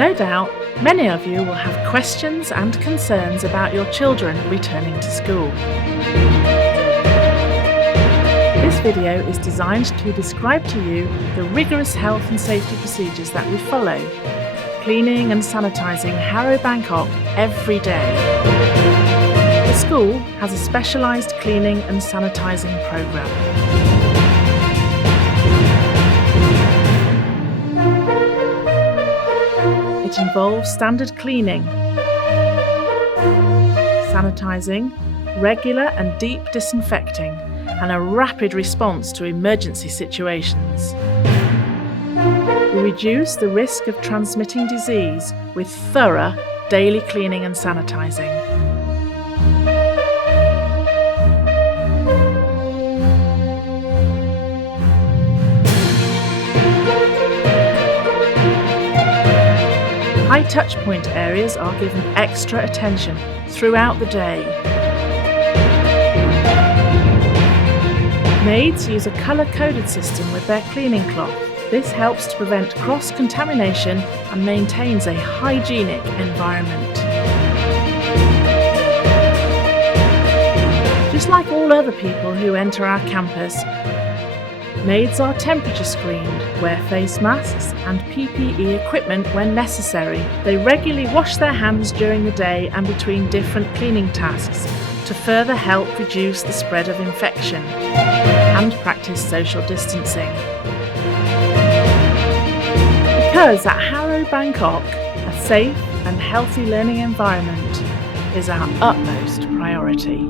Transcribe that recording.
No doubt, many of you will have questions and concerns about your children returning to school. This video is designed to describe to you the rigorous health and safety procedures that we follow, cleaning and sanitising Harrow Bangkok every day. The school has a specialised cleaning and sanitising programme. It involves standard cleaning, sanitising, regular and deep disinfecting, and a rapid response to emergency situations. We reduce the risk of transmitting disease with thorough daily cleaning and sanitising. High touchpoint areas are given extra attention throughout the day. Maids use a colour-coded system with their cleaning cloth. This helps to prevent cross-contamination and maintains a hygienic environment. Just like all other people who enter our campus, maids are temperature screened, wear face masks and PPE equipment when necessary. They regularly wash their hands during the day and between different cleaning tasks to further help reduce the spread of infection and practice social distancing. Because at Harrow Bangkok, a safe and healthy learning environment is our utmost priority.